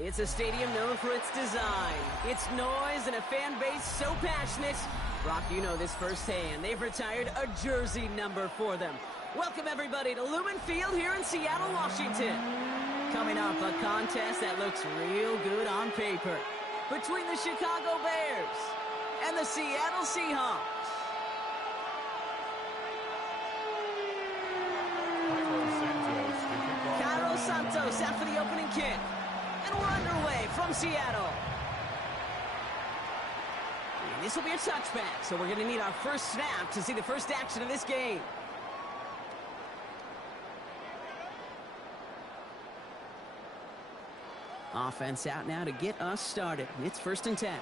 It's a stadium known for its design, its noise, and a fan base so passionate. Brock, you know this firsthand. They've retired a jersey number for them. Welcome, everybody, to Lumen Field here in Seattle, Washington. Coming up, a contest that looks real good on paper between the Chicago Bears and the Seattle Seahawks. Carlos Santos out for the opening kick. And we're underway from Seattle. And this will be a touchback, so we're going to need our first snap to see the first action of this game. Offense out now to get us started. It's 1st and 10. Here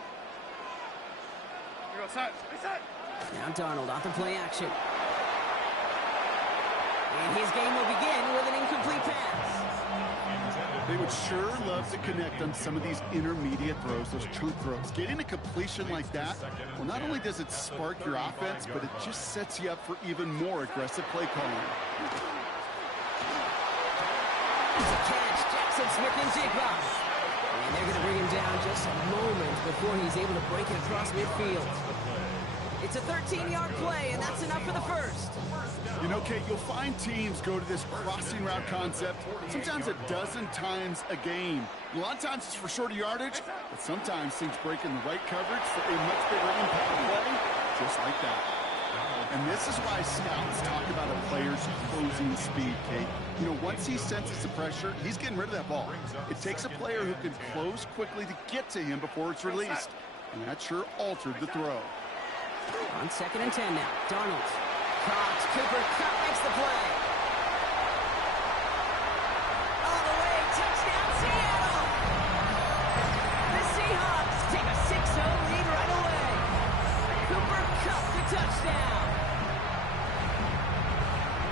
goes set. Now Darnold off the play action. And his game will begin with an incomplete pass. They would sure love to connect on some of these intermediate throws, those chunk throws. Getting a completion like that, well, not only does it spark your offense, but it just sets you up for even more aggressive play calling. It's a catch, Jackson Smith-Njigba. And they're going to bring him down just a moment before he's able to break it across midfield. It's a 13-yard play, and that's enough for the first. You know, Kate, you'll find teams go to this crossing route concept sometimes a dozen times a game. A lot of times it's for shorter yardage, but sometimes things break in the right coverage for a much bigger impact play, just like that. And this is why scouts talk about a player's closing speed, Kate. You know, once he senses the pressure, he's getting rid of that ball. It takes a player who can close quickly to get to him before it's released. And that sure altered the throw. On 2nd and 10 now, Darnold. Cox, Cooper Kupp makes the play. All the way, touchdown Seattle! The Seahawks take a 6-0 lead right away. Cooper Kupp, the touchdown.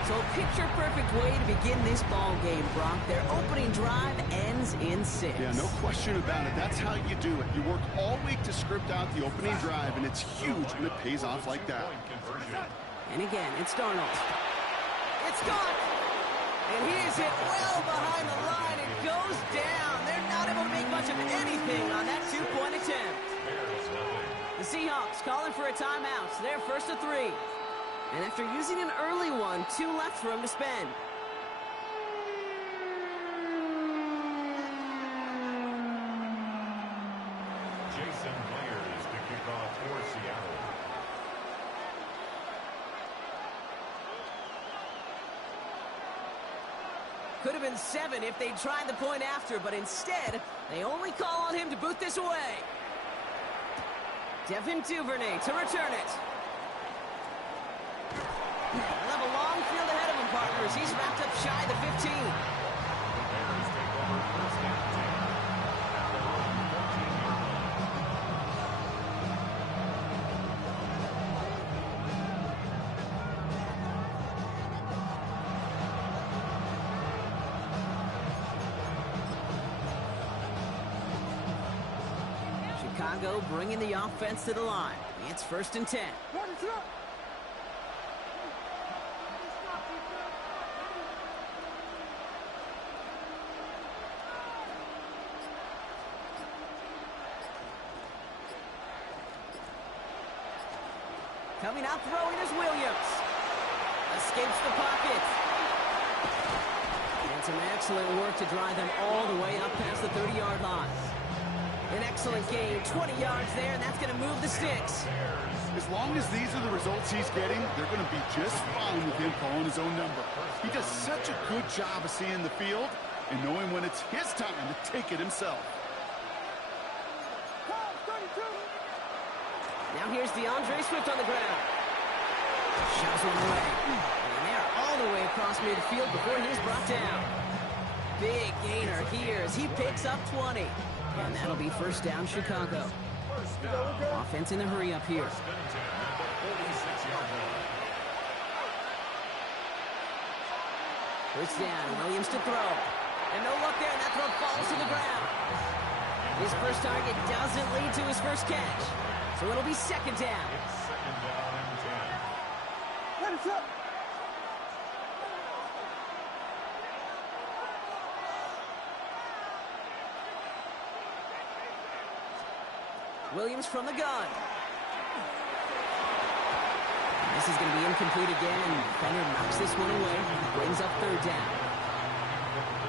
So a picture-perfect way to begin this ball game, Brock. Their opening drive ends in 6. Yeah, no question about it. That's how you do it. You work all week to script out the opening drive, and it's huge when it pays off like that. And again, it's Darnold. It's gone! And he is hit well behind the line. It goes down. They're not able to make much of anything on that two-point attempt. The Seahawks calling for a timeout. They're 1st and 3. And after using an early one, 2 left for him to spend. Jason Myers to kick off for Seattle. Could have been 7 if they'd tried the point after, but instead, they only call on him to boot this away. Devin Duvernay to return it. He'll have a long field ahead of him, partners. He's wrapped up shy of the 15. Chicago bringing the offense to the line. It's 1st and 10. Coming out throwing is Williams. Escapes the pocket. And some excellent work to drive them all the way up past the 30-yard line. An excellent gain, 20 yards there, and that's going to move the sticks. As long as these are the results he's getting, they're going to be just fine with him calling his own number. He does such a good job of seeing the field and knowing when it's his time to take it himself. Now here's DeAndre Swift on the ground. Shoves one away. And they're all the way across midfield before he's brought down. Big gainer here as he picks up 20. And that'll be 1st down Chicago. Offense in the hurry up here. First down, Williams to throw. And no look there, and that throw falls to the ground. His first target doesn't lead to his first catch. So it'll be 2nd down. Let it up. Williams from the gun. This is going to be incomplete again, and the defender knocks this one away. Brings up third down.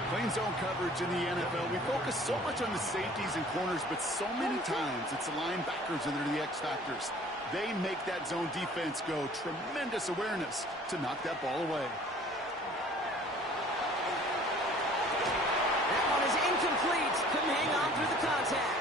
Playing zone coverage in the NFL, we focus so much on the safeties and corners, but so many times it's the linebackers that are the X factors. They make that zone defense go. Tremendous awareness to knock that ball away. That one is incomplete. Couldn't hang on through the contact.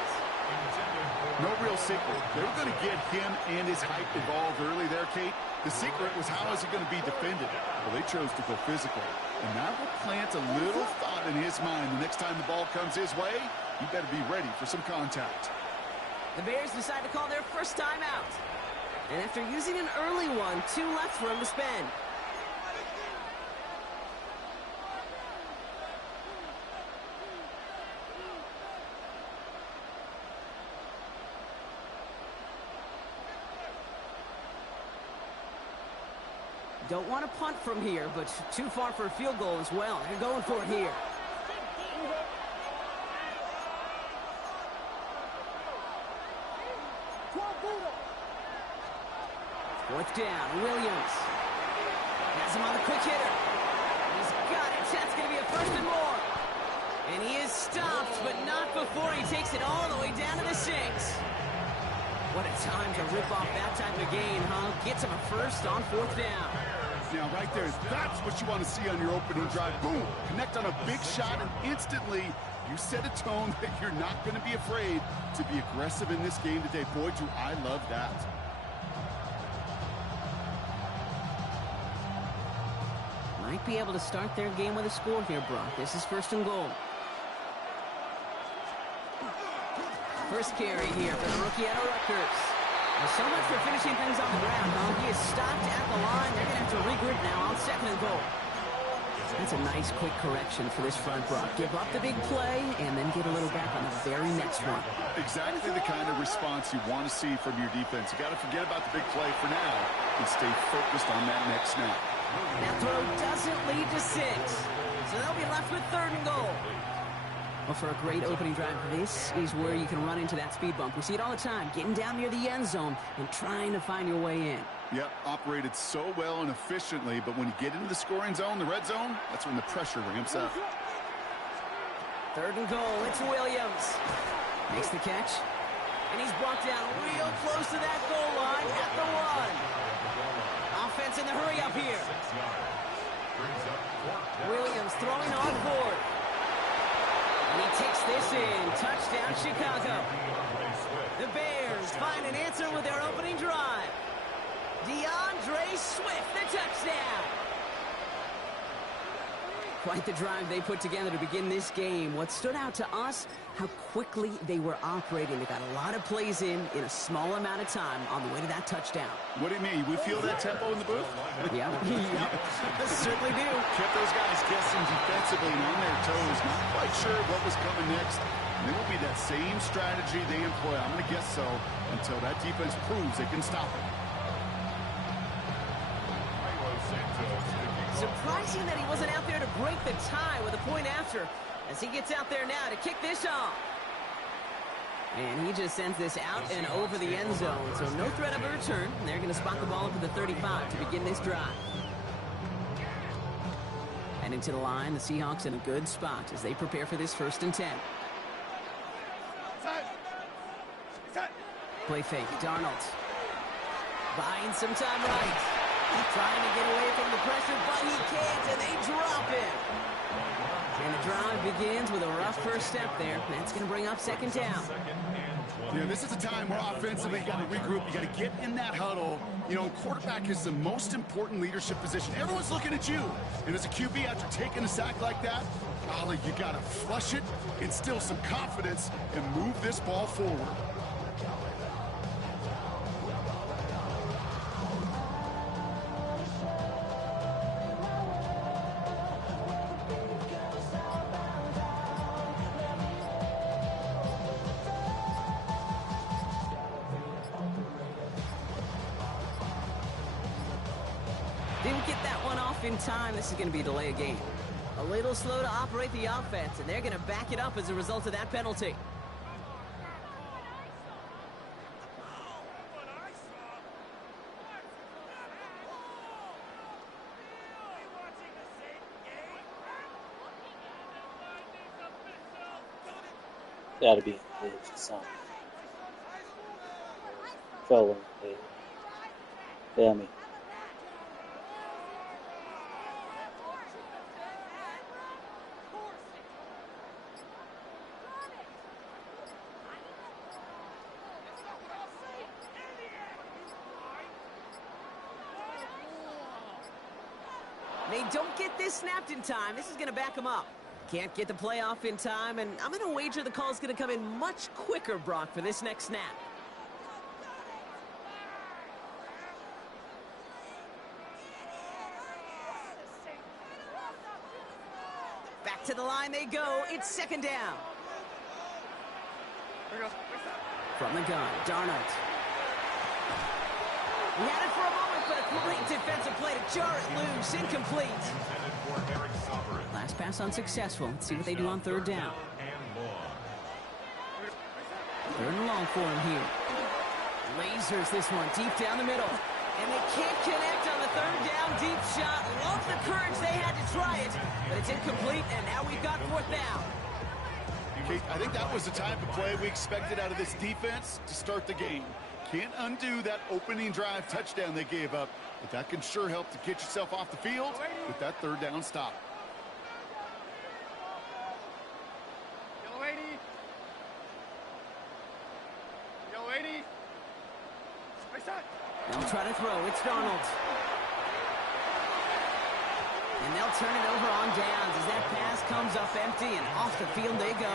No real secret. They were going to get him and his height involved early there, Kate. The secret was how is he going to be defended? Well, they chose to go physical. And that will plant a little thought in his mind. The next time the ball comes his way, you better be ready for some contact. The Bears decide to call their first time out. And after using an early one, 2 left for him to spend. Don't want to punt from here, but too far for a field goal as well. They're going for it here. Fourth down, Williams. Has him on the quick hitter. He's got it. That's going to be a first and more. And he is stopped, but not before he takes it all the way down to the 6. What a time to rip off that type of gain, huh? Gets him a first on fourth down. Now, right there, that's what you want to see on your opening drive. Boom! Connect on a big shot, and instantly you set a tone that you're not going to be afraid to be aggressive in this game today. Boy, do I love that. Might be able to start their game with a score here, Brock. This is first and goal. First carry here for the rookie out of Rutgers. Well, so much for finishing things on the ground, huh? He is stopped at the line. They're going to have to regroup now on second and goal. That's a nice quick correction for this front, Brock. Give up the big play and then get a little back on the very next one. Exactly the kind of response you want to see from your defense. You got to forget about the big play for now and stay focused on that next snap. That throw doesn't lead to 6. So they'll be left with third and goal. Well, for a great opening drive, this is where you can run into that speed bump. We see it all the time, getting down near the end zone and trying to find your way in. Yep, operated so well and efficiently, but when you get into the scoring zone, the red zone, that's when the pressure ramps up. Third and goal, it's Williams. Makes the catch, and he's brought down real close to that goal line at the 1. Offense in the hurry up here. Williams throwing on board. And he takes this in. Touchdown, Chicago. The Bears find an answer with their opening drive. DeAndre Swift, the touchdown. Quite the drive they put together to begin this game. What stood out to us, how quickly they were operating. They got a lot of plays in a small amount of time on the way to that touchdown. What do you mean? We feel that tempo in the booth? Yeah, certainly do. Kept those guys guessing defensively and on their toes. Not quite sure what was coming next. And it will be that same strategy they employ. I'm going to guess so until that defense proves they can stop it. Surprising that he wasn't out there to break the tie with a point after, as he gets out there now to kick this off. And he just sends this out and over the end zone, so no threat of a return. They're going to spot the ball up at the 35 to begin this drive. And into the line, the Seahawks in a good spot as they prepare for this 1st and 10. Play fake, Darnold. Buying some time right. Trying to get away from the pressure, but he can't, and they drop him. And the drive begins with a rough first step there. That's going to bring up 2nd down. Yeah, this is a time where offensively you got to regroup. You got to get in that huddle. You know, quarterback is the most important leadership position. Everyone's looking at you. And as a QB, after taking a sack like that, golly, you got to flush it, instill some confidence, and move this ball forward. Didn't get that one off in time. This is going to be a delay of game. A little slow to operate the offense, and they're going to back it up as a result of that penalty. Gotta be on the edge or something. Control on the edge. Feel me? They don't get this snapped in time. This is going to back them up. Can't get the play off in time, and I'm going to wager the call's going to come in much quicker, Brock, for this next snap. Back to the line they go. It's second down. From the gun, Darnold. He had it for a moment, but a great defensive play to jar it loose. Incomplete. Last pass unsuccessful. Let's see what they do on third down. Third and long for him here. Lasers this one deep down the middle. And they can't connect on the third down deep shot. Love the courage they had to try it, but it's incomplete, and now we've got fourth down. I think that was the type of play we expected out of this defense to start the game. Can't undo that opening drive touchdown they gave up, but that can sure help to get yourself off the field with that third down stop. They'll try to throw. It's Darnold. And they'll turn it over on downs as that pass comes up empty, and off the field they go.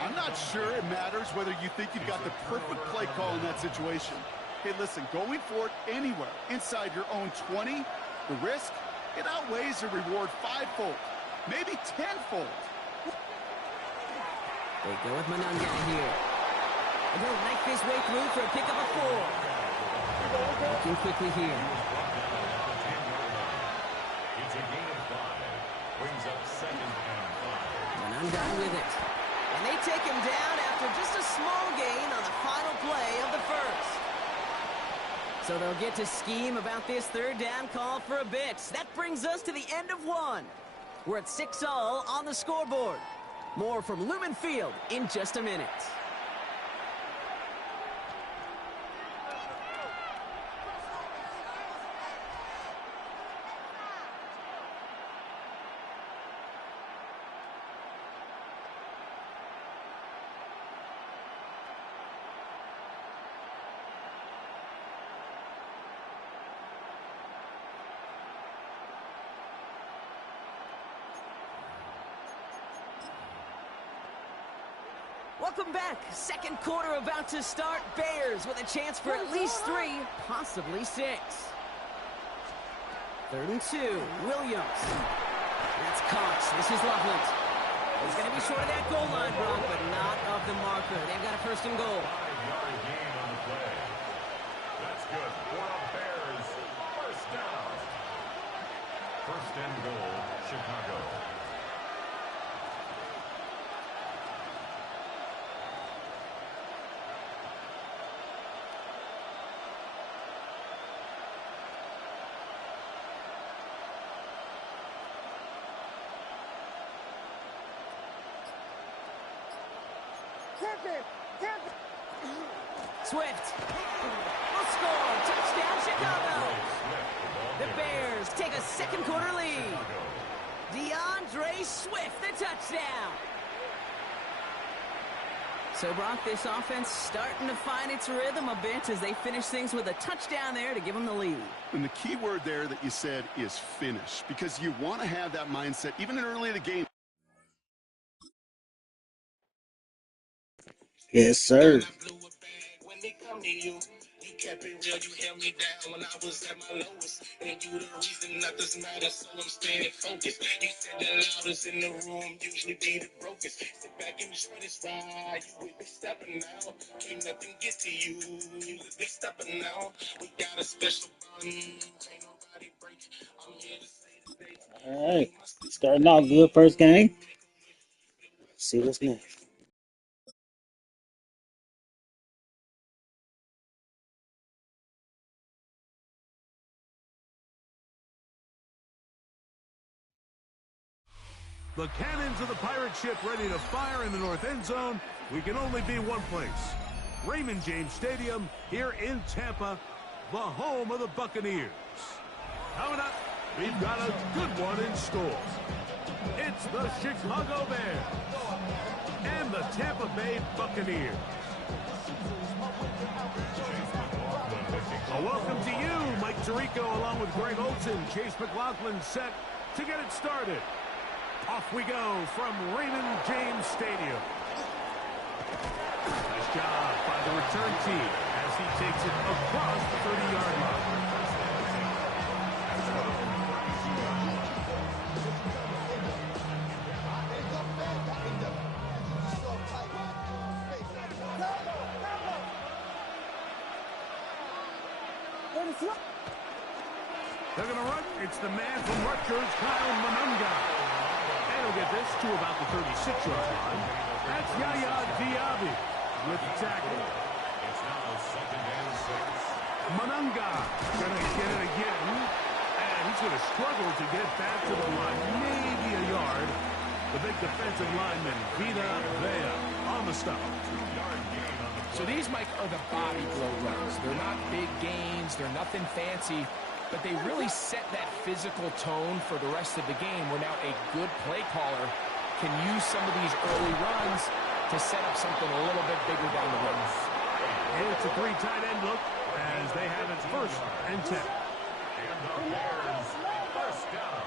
I'm not sure it matters whether you think you've got the perfect play call in that situation. Hey, listen, going for it anywhere inside your own 20, the risk, it outweighs the reward fivefold, maybe tenfold. They go with Mananga here. And he'll knife his way through for a pickup of 4. Looking quickly here. It's a gain of 5. Brings up second and 5. Mananga with it. And they take him down after just a small gain on the final play of the first. So they'll get to scheme about this third down call for a bit. That brings us to the end of one. We're at 6-all on the scoreboard. More from Lumen Field in just a minute. Welcome back. Second quarter about to start. Bears with a chance for at least 3, possibly 6. 3rd and 2. Williams. That's Cox. This is Loveland. He's going to be short of that goal line, Brock, but not of the marker. They've got a 1st and goal. 5-yard gain on the play. That's good for the Bears. First down. 1st and goal, Chicago. Swift will score. Touchdown, Chicago. The Bears take a second quarter lead. DeAndre Swift, the touchdown. So, Brock, this offense starting to find its rhythm a bit as they finish things with a touchdown there to give them the lead. And the key word there that you said is finish, because you want to have that mindset even early in the game. Yes, sir. You kept it real, you held me down when I was at my lowest. And you the reason nothing's matter, so I'm staying focused. You said the loudest in the room usually be the brokest. Sit back and enjoy this ride, you with me stepping now. Can't nothing get to you, you with me stepping now. We got a special bond, can't nobody break. I'm here to say today. All right. Starting off good first game. Let's see what's next. The cannons of the pirate ship ready to fire in the north end zone. We can only be one place. Raymond James Stadium here in Tampa, the home of the Buccaneers. Coming up, we've got a good one in store. It's the Chicago Bears and the Tampa Bay Buccaneers. A welcome to you, Mike Tirico, along with Greg Olson. Chase McLaughlin set to get it started. Off we go from Raymond James Stadium. Nice job by the return team as he takes it across the 30-yard line. They're going to run. It's the man from Rutgers, Kyle Monunga. And he'll get this to about the 36-yard line. That's Yaya Diaby with the tackle. It's now second and 6. Monunga going to get it again. And he's going to struggle to get back to the line. Maybe a yard. The big defensive lineman, Vita Vea, on the stop. 2-yard gain on the So these, Mike, are the body blow runs. They're not big gains. They're nothing fancy. But they really set that physical tone for the rest of the game where now a good play caller can use some of these early runs to set up something a little bit bigger down the road. It's a 3 tight end look as they have it first and 10. And the Bears first down.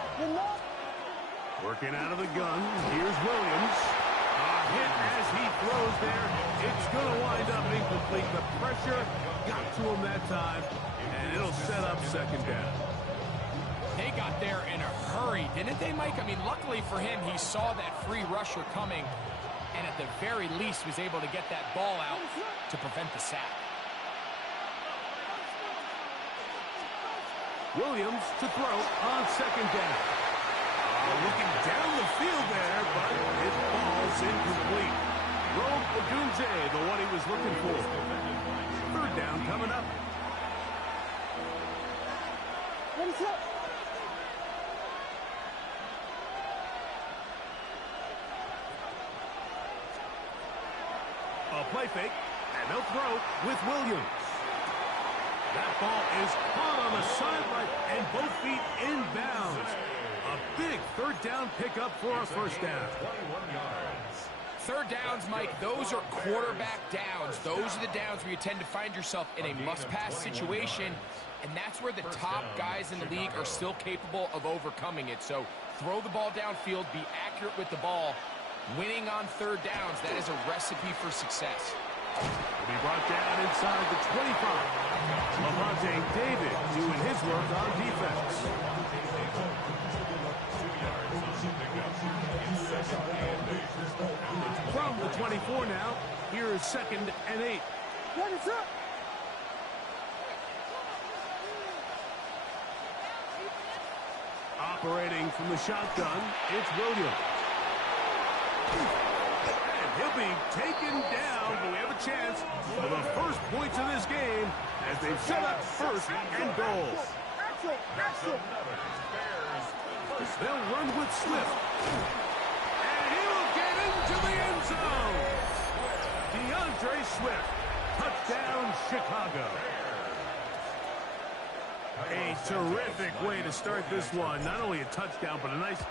Working out of the gun. Here's Williams. A hit as he throws there. It's going to wind up incomplete. The pressure got to him that time, and it'll set up second down. They got there in a hurry, didn't they, Mike? I mean, luckily for him, he saw that free rusher coming, and at the very least was able to get that ball out to prevent the sack. Williams to throw on second down. Looking down the field there, but it falls incomplete. Rome Odunze, the one he was looking for. Third down coming up. A play fake, and they'll throw with Williams. That ball is caught on the sideline, and both feet inbounds. A big third down pickup for a first down. 21 yards. Third downs, Mike, those are quarterback downs. Those are the downs where you tend to find yourself in a must-pass situation, and that's where the top guys in the league are still capable of overcoming it. So throw the ball downfield, be accurate with the ball. Winning on third downs, that is a recipe for success. Will be brought down inside the 25. Lavonte David doing his work on defense. From the 24 now, here is second and 8. Operating from the shotgun, it's Williams. And he'll be taken down, but we have a chance for the first points of this game as they've set up first and goal. They'll run with Swift. And he will get into the end zone. DeAndre Swift. Touchdown, Chicago. A terrific way to start this one. Not only a touchdown, but a nice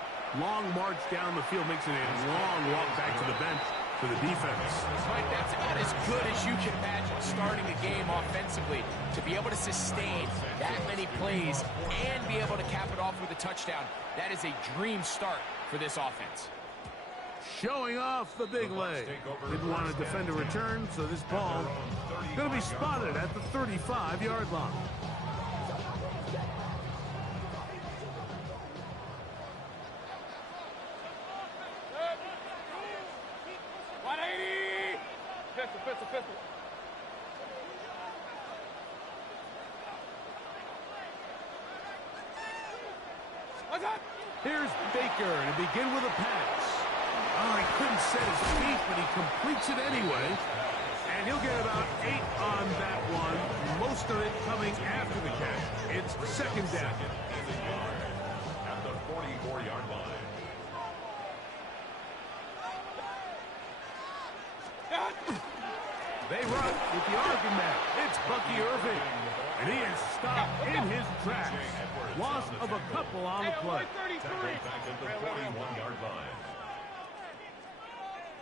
long march down the field. Makes it a long walk back to the bench for the defense. Mike, that's about as good as you can imagine starting a game offensively. To be able to sustain that many plays and be able to cap it off with a touchdown, that is a dream start for this offense. Showing off the big leg. Didn't want to defend a return, so this ball going to be spotted at the 35-yard line. Here's Baker to begin with a pass. Oh, he couldn't set his feet, but he completes it anyway. And he'll get about 8 on that one, most of it coming after the catch. It's second down. At the 44-yard line. They run with the argument. It's Bucky Irving. And he is stopped in his tracks. Loss of a couple on the play. Tackled back at the 41-yard line.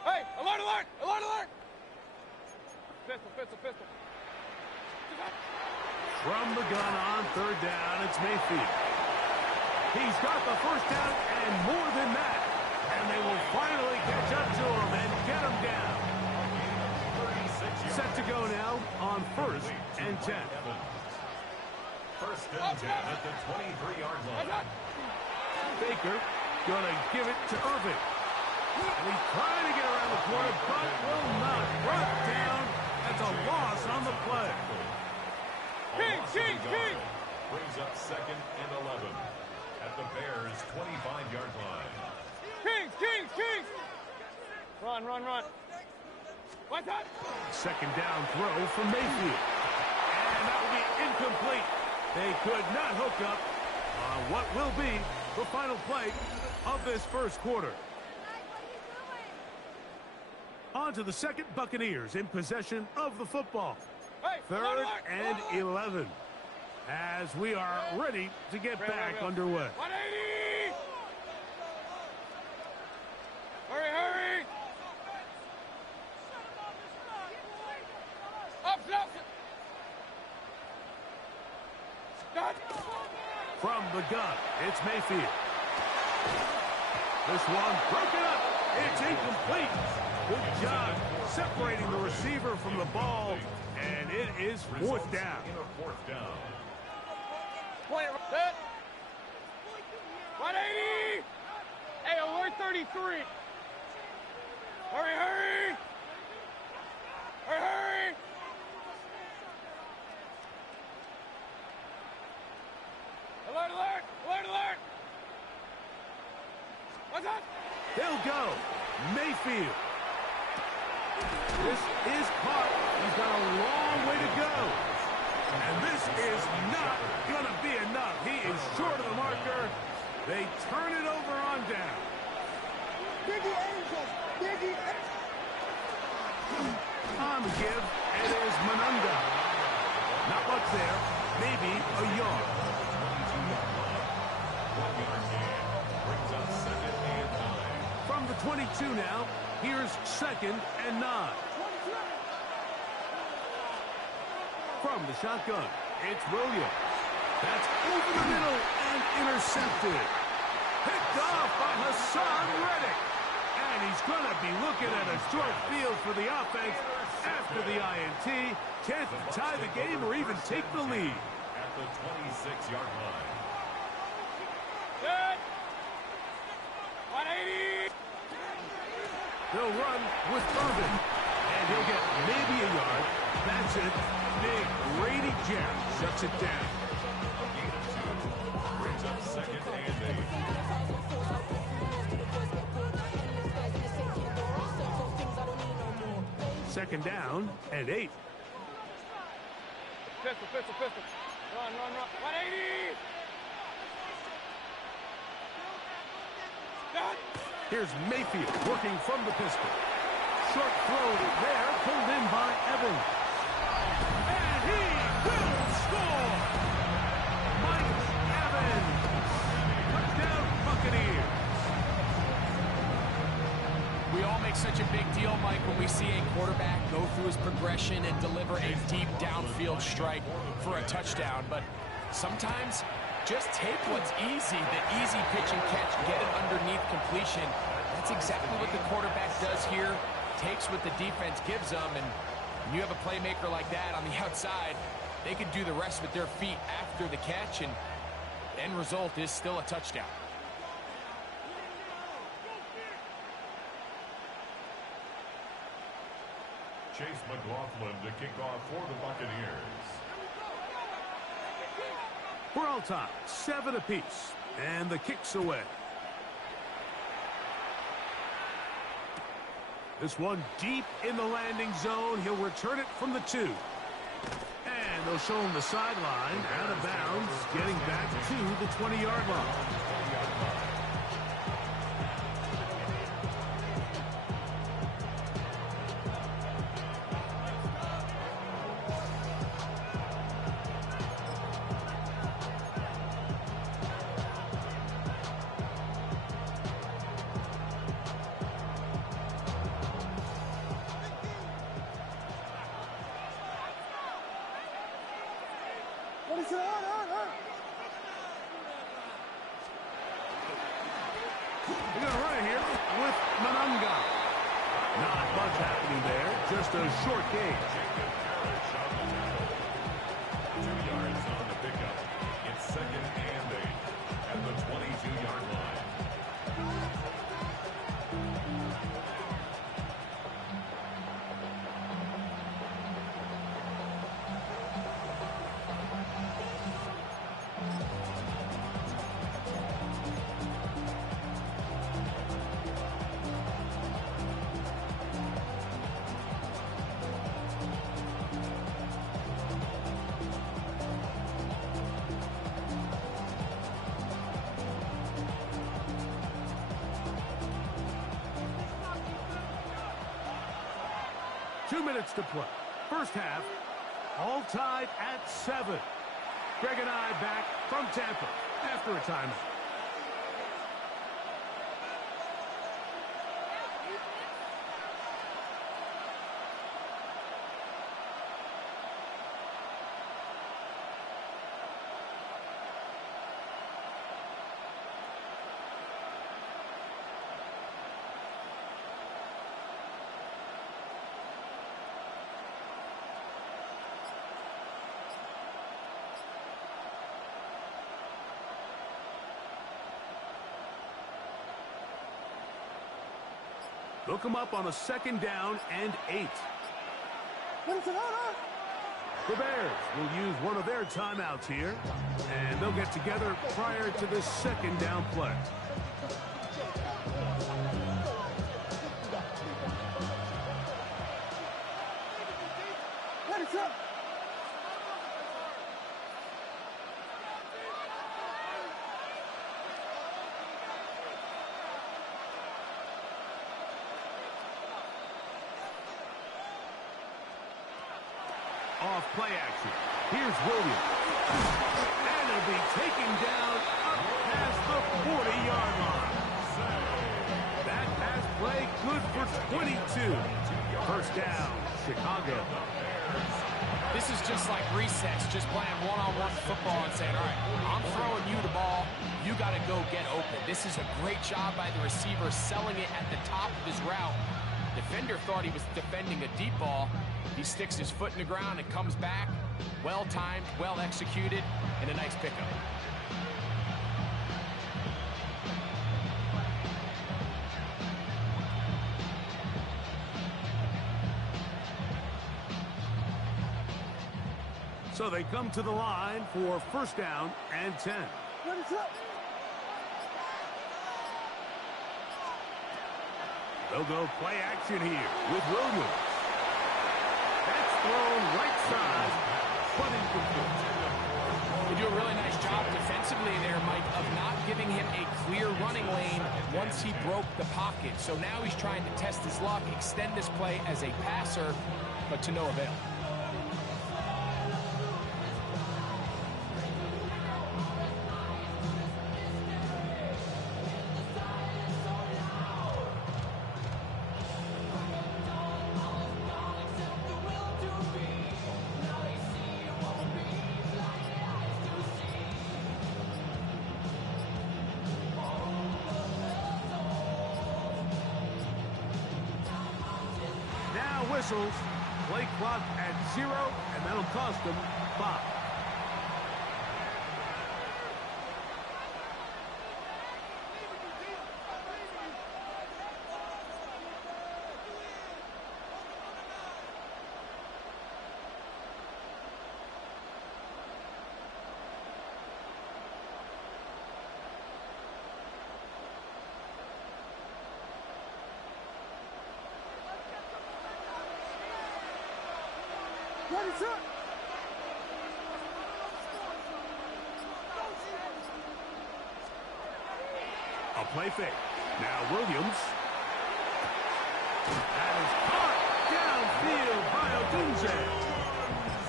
Hey, alert, alert, alert, alert! Pistol, pistol, pistol. From the gun on third down, it's Mayfield. He's got the first down and more than that. And they will finally catch up to him and get him down. Set to go now on 1st and 10. 1st and 10 at the 23-yard line. Baker gonna give it to Irving. And he's trying to get around the corner, but will not. Brought down. That's a loss on the play. King! Brings up 2nd and 11 at the Bears' 25-yard line. King! Run. What's that? Second down throw from Mayfield. And that will be incomplete. They could not hook up on what will be the final play of this first quarter. On to the second, Buccaneers in possession of the football. Hey, 3rd and 11 as we are ready to get back underway. 180! Hurry! Up! Done. From the gun, it's Mayfield. This one broken up. It's incomplete. Good job separating the receiver from the ball, and it is 4th down. In a 4th down. 180! Hey, alert 33! Hurry! Alert! What's that? They'll go. Mayfield. This is caught. He's got a long way to go. And this is not going to be enough. He is short of the marker. They turn it over on down. On the give, it is Manunga. Not much there. Maybe a yard. 1-yard gain. Brings up 2nd and 9. From the 22 now, here's 2nd and 9. From the shotgun, it's Williams. That's over the middle and intercepted. Picked off by Hassan Reddick. And he's going to be looking at a short field for the offense after the INT. Can't tie the game or even take the lead. At the 26-yard line. Good. 180! They'll run with Irvin. And he'll get maybe a yard. That's it. Big Grady Jarrett shuts it down. A gain of 2. Brings up 2nd and 8. 2nd down and 8. Pistol. Run. 180! Done. Here's Mayfield working from the pistol. Short throw there, pulled in by Evans. And he will score! Mike Evans. Touchdown Buccaneers. We all make such a big deal, Mike, when we see a quarterback go through his progression and deliver a deep downfield strike for a touchdown. But sometimes just take what's easy, the easy pitch and catch, get it underneath completion. That's exactly what the quarterback does here. Takes what the defense gives them, and when you have a playmaker like that on the outside, they can do the rest with their feet after the catch, and the end result is still a touchdown. Chase McLaughlin to kick off for the Buccaneers. We're all tied, 7 apiece, and the kick's away. This one deep in the landing zone. He'll return it from the 2. And they'll show him the sideline, out of bounds, getting back to the 20-yard line. Not much happening there, just a short gain. 2 yards on the pickup. It's 2nd and 8 at the 22-yard line. Minutes to play. First half, all tied at 7. Greg and I back from Tampa after a timeout. They'll come up on a 2nd down and 8. The Bears will use one of their timeouts here, and they'll get together prior to the 2nd down play. Off play action. Here's Williams. And he'll be taken down up past the 40-yard line. That pass play good for 22. First down, Chicago. This is just like recess, just playing one-on-one football and saying, all right, I'm throwing you the ball. You got to go get open. This is a great job by the receiver selling it at the top of his route. Defender thought he was defending a deep ball. He sticks his foot in the ground and comes back. Well-timed, well-executed, and a nice pickup. So they come to the line for first down and 10. They'll go play action here with Williams. That's thrown right side, but incomplete. They do a really nice job defensively there, Mike, of not giving him a clear running lane once he broke the pocket. So now he's trying to test his luck, extend this play as a passer, but to no avail. Whistles, play clock at 0, and that'll cost them 5. A play fake. Now Williams. That is caught downfield by Odunze.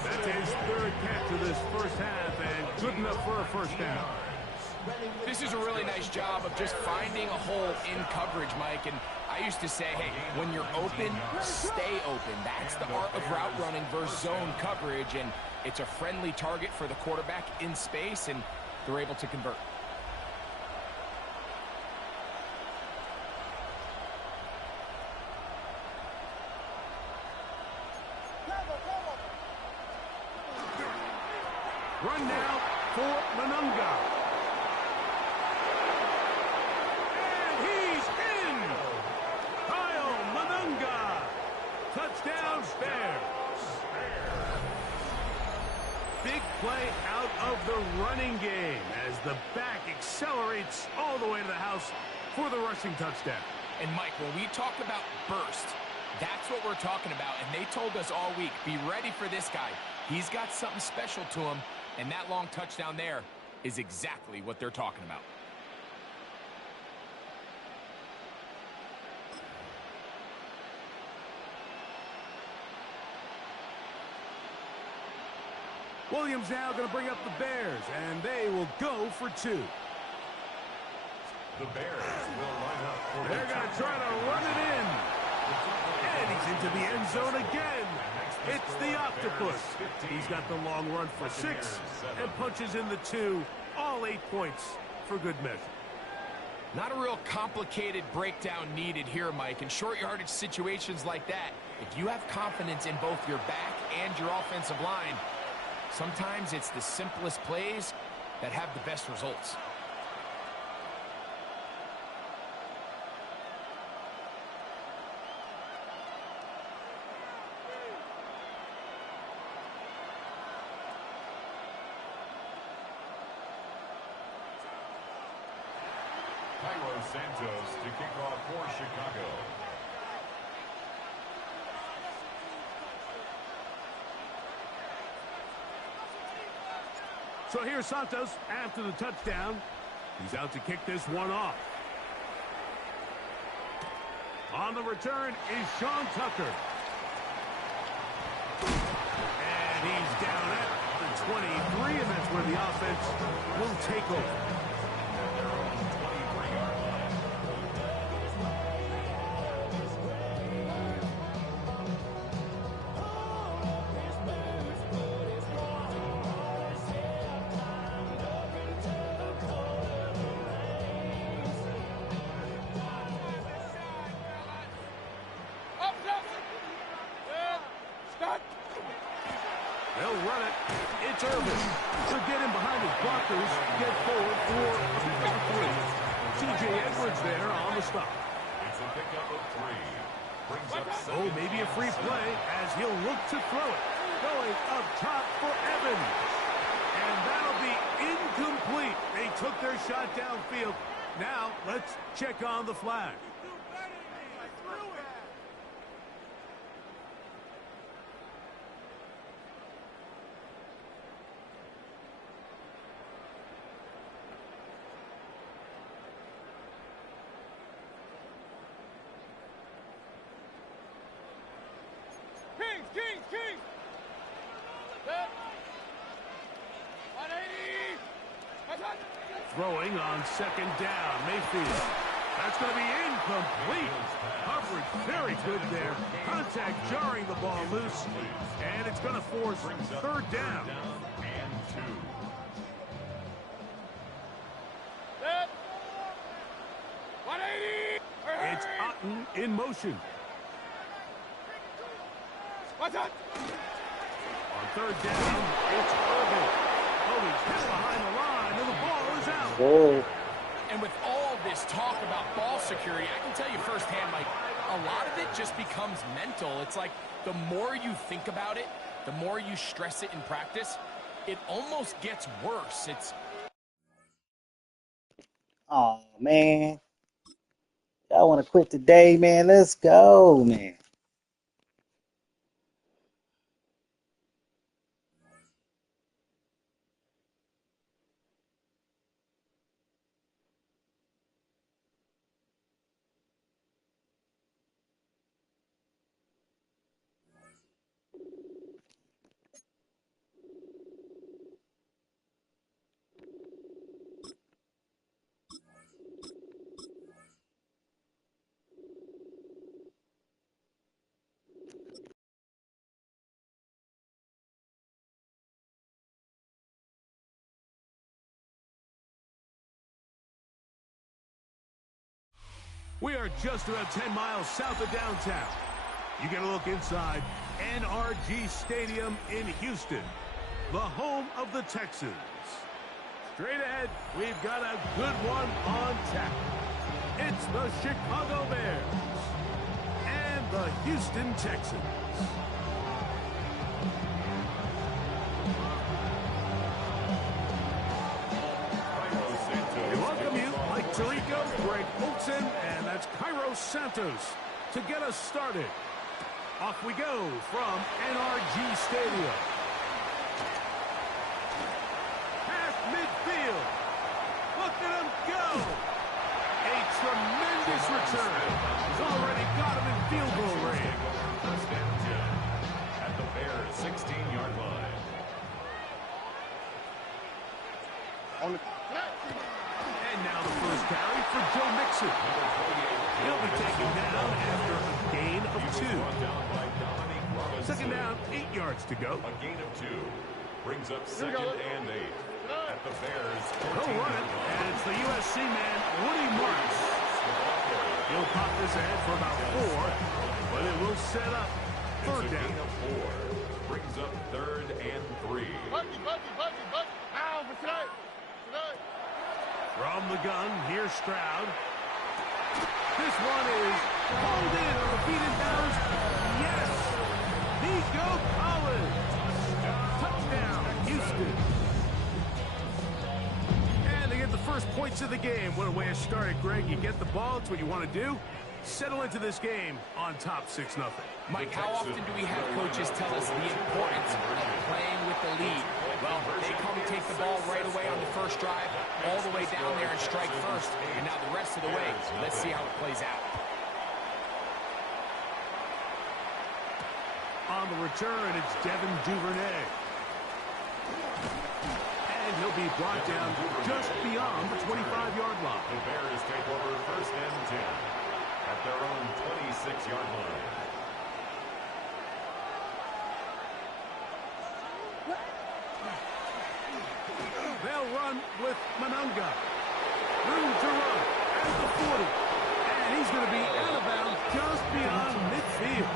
That's his 3rd catch of this first half and good enough for a first down. This is a really nice job of just finding a hole in coverage, Mike. And I used to say, hey, when you're open, stay open. That's the art of route running versus zone coverage. And it's a friendly target for the quarterback in space, and they're able to convert. Run now for Monunga. And he's in! Kyle Monunga. Touchdown, Bears. Big play out of the running game as the back accelerates all the way to the house for the rushing touchdown. And Mike, when we talk about burst, that's what we're talking about. And they told us all week, be ready for this guy. He's got something special to him, and that long touchdown there is exactly what they're talking about. Williams now going to bring up the Bears, and they will go for 2. The Bears will line up for They're going to try to run it in. And he's into the end zone again. It's the octopus. He's got the long run for 6 and punches in the 2. All 8 points for good measure. Not a real complicated breakdown needed here, Mike. In short yardage situations like that, if you have confidence in both your back and your offensive line, sometimes it's the simplest plays that have the best results. Santos to kick off for Chicago. So here's Santos after the touchdown. He's out to kick this one off. On the return is Sean Tucker. And he's down at the 23, and that's where the offense will take over. They'll run it. It's Irvin. They'll get him behind his blockers. Get forward for a 3. T.J. Edwards there on the stop. It's a pickup of 3. Brings up Oh, maybe a free play as he'll look to throw it. Going up top for Evans. And that'll be incomplete. They took their shot downfield. Now, let's check on the flag. Kings! 180! Throwing on second down. Mayfield. That's going to be incomplete. Coverage very good there. Contact jarring the ball loose. And it's going to force 3rd down. and 2. Set. 180! It's Otten in motion. What's up? On 3rd down, it's Irvin. Oh, he's hit behind the line, and the ball is out. Oh. And with all this talk about ball security, I can tell you firsthand, Mike, a lot of it just becomes mental. It's like the more you think about it, the more you stress it in practice, it almost gets worse. Oh, man. Y'all want to quit today, man? Let's go, man. We are just about 10 miles south of downtown. You get a look inside NRG Stadium in Houston. the home of the Texans. Straight ahead, we've got a good one on tap. It's the Chicago Bears and the Houston Texans. We welcome you, Mike Tirico, Greg Olson, and that's Cairo Santos to get us started. Off we go from NRG Stadium. Past midfield. Look at him go. A tremendous return. He's already got him in field goal range. First and 10 at the Bears' 16-yard line. And now the first carry for Joe Mixon. He'll be taken down after a gain of 2. Second down, 8 yards to go. A gain of 2 brings up second and 8 at the Bears' 14. He'll run it, and it's the USC man, Woody Marks. He'll pop this ahead for about 4, but it will set up third down. Gain of 4 brings up third and 3. From the gun, here's Stroud. This one is hauled in on the feet and downs. Yes! Nico Collins. Touchdown, Houston. And they get the first points of the game. What a way to start it, Greg. You get the ball. It's what you want to do. Settle into this game on top 6-0. Mike, how often do we have coaches tell us the importance of playing with the lead? Well, they come take the ball right away on the first drive, all the way down there and strike first. And now the rest of the way, let's see how it plays out. On the return, it's Devin Duvernay. And he'll be brought down just beyond the 25-yard line. The Bears take over first and 10 at their own 26-yard line. They'll run with Manunga. Room to run at the 40. And he's going to be out of bounds just beyond midfield.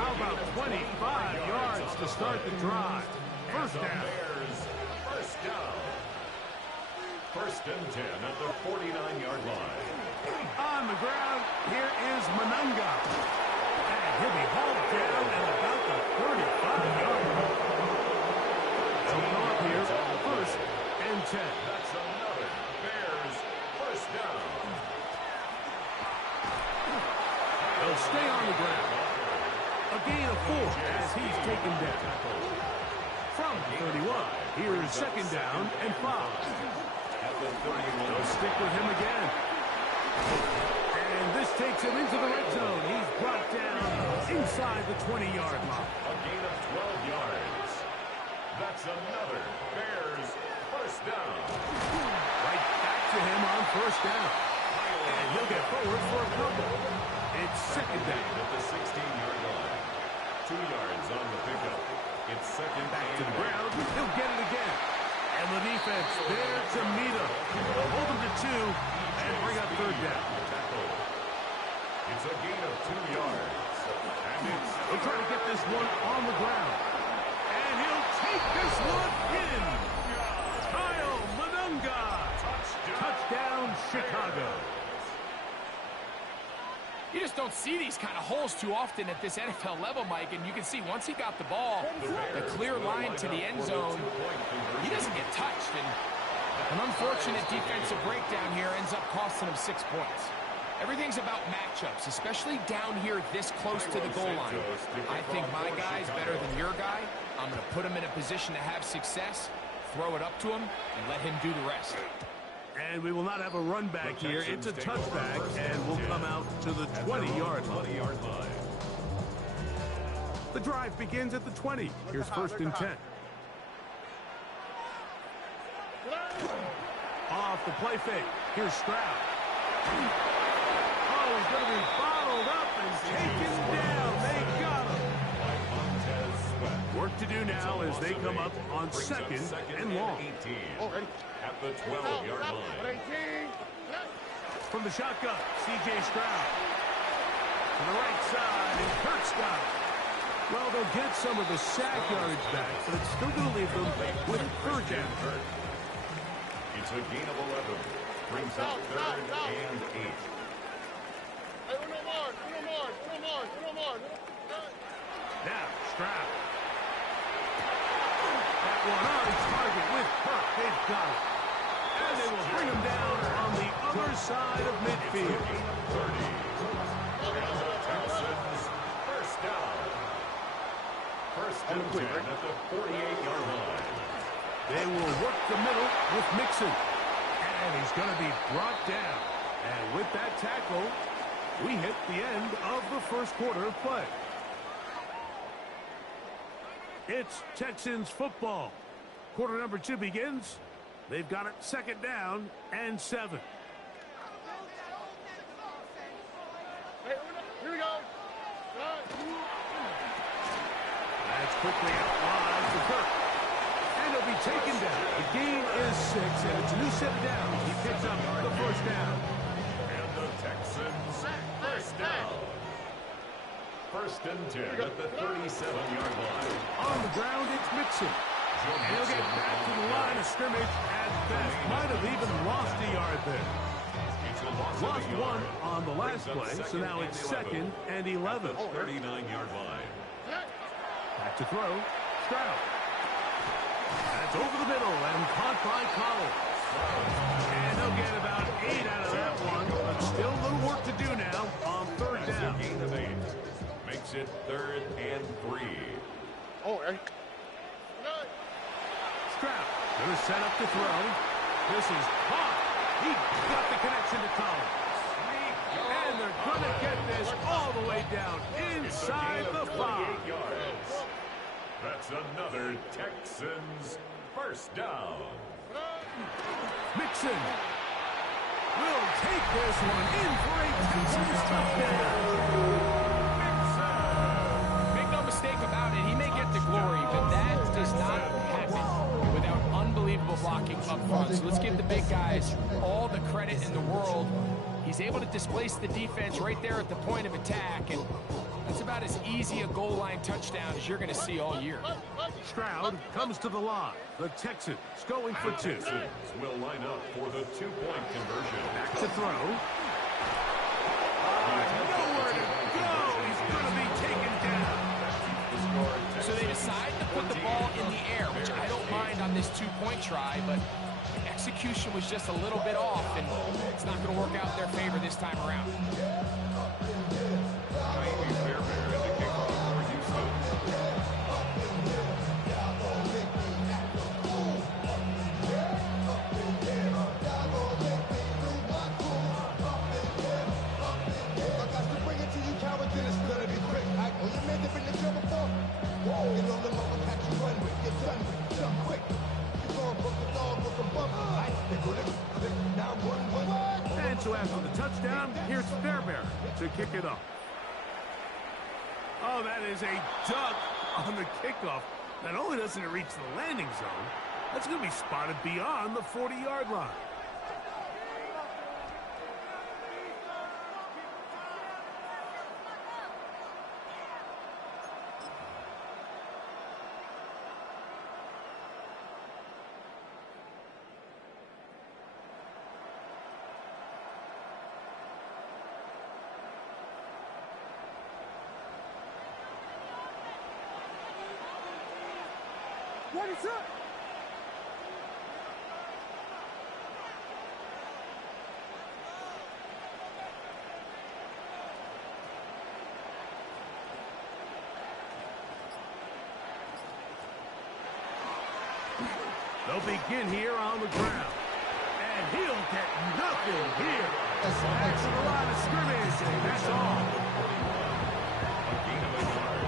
How about 25 yards to start the drive? First down. Bears first down. First and 10 at the 49-yard line. On the ground, here is Manunga. And he'll be hauled down at about the 35-yard line. They'll go up here, first and 10. That's another Bears first down. They'll stay on the ground. A gain of 4 as he's taken down. From 31, here's second down and 5. They'll stick with him again. And this takes him into the red zone. He's brought down inside the 20-yard line. A gain of 12 yards. That's another Bears first down. Right back to him on first down. And he'll get forward for a couple. It's second down. At the 16-yard line. 2 yards on the pickup. It's second Back to the and ground. He'll get it again. And the defense there to meet him. They'll hold him to 2 and bring up third down. It's a gain of 2 yards. And it's He'll try to get this one on the ground. And he'll take this one in. Kyle Manunga. Touchdown, Chicago. You just don't see these kind of holes too often at this NFL level, Mike. And you can see once he got the ball, the clear line to the end zone, he doesn't get touched. And an unfortunate defensive breakdown here ends up costing him 6 points. Everything's about matchups, especially down here this close to the goal line. I think my guy's better than your guy. I'm going to put him in a position to have success, throw it up to him, and let him do the rest. And we will not have a run back here. It's a touchback, and we'll come out to the 20-yard line. The drive begins at the 20. Here's first and 10. Off the play fake. Here's Stroud. Oh, he's going to be bottled up and taken down. They got him. Work to do now as they come up on second and long. At the 12-yard line. From the shotgun, C.J. Stroud. To the right side, and Kurt Scott. Well, they'll get some of the sack yardage back, but it's still going to leave them with third down. It's a gain of 11. Brings up third and 8. Now, Stroud. That one on target with Burke. They've got it. And they will bring him down on the other side of midfield. 30. And the Texans first down. First and 10 at the 48-yard line. They will work the middle with Mixon. And he's going to be brought down. And with that tackle, we hit the end of the first quarter of play. It's Texans football. Quarter number 2 begins. They've got it second down and 7. Hey, here we go. That's quickly out wide for Burke. And he'll be taken down. The gain is 6, and it's a new set of downs. He picks up the first down. And the Texans first down. First and 10 at the 37-yard line. On the ground, it's Mixon. And he'll get back to the line of scrimmage at best. Might have even lost a yard there. Lost one on the last play, so now it's second and 11. 39-yard line. Back to throw. Stroud. That's over the middle and caught by Collins. And they'll get about 8 out of that one, but still a little work to do now on third down. Gain of 8. Makes it third and 3. Stroud going to set up the throw. This is caught. He got the connection to Collins. And they're going to get this all the way down inside the 5. Yards. That's another Texans first down. Mixon will take this one in for a Texans touchdown. Make no mistake about it, he may get the glory, but that does not happen without unbelievable blocking up front. So let's give the big guys all the credit in the world. He's able to displace the defense right there at the point of attack, and that's about as easy a goal line touchdown as you're going to see all year. Stroud comes to the line. The Texans going for 2. Texans will line up for the 2-point conversion. Back to throw. Nowhere to go. He's going to be taken down. So they decide to put the ball in the air, which I don't mind on this 2-point try, but execution was just a little bit off, and it's not going to work out in their favor this time around. And so after the touchdown, here's Fairbairn to kick it off. Oh, that is a duck on the kickoff. Not only doesn't it reach the landing zone, that's going to be spotted beyond the 40-yard line. What is up? They'll begin here on the ground. And he'll get nothing here. Back to the line of scrimmage, and that's all. A gain of a yard.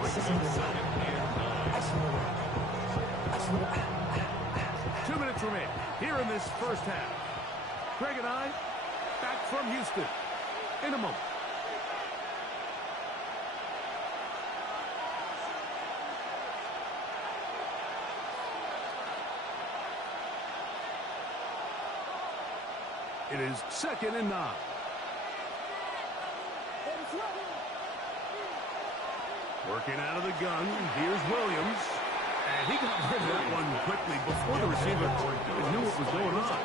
Brings up second and 9. 2 minutes remain here in this first half. Greg and I back from Houston in a moment. It is second and 9. Working out of the gun, here's Williams. And he got rid of that one quickly before the receiver even knew what was going on.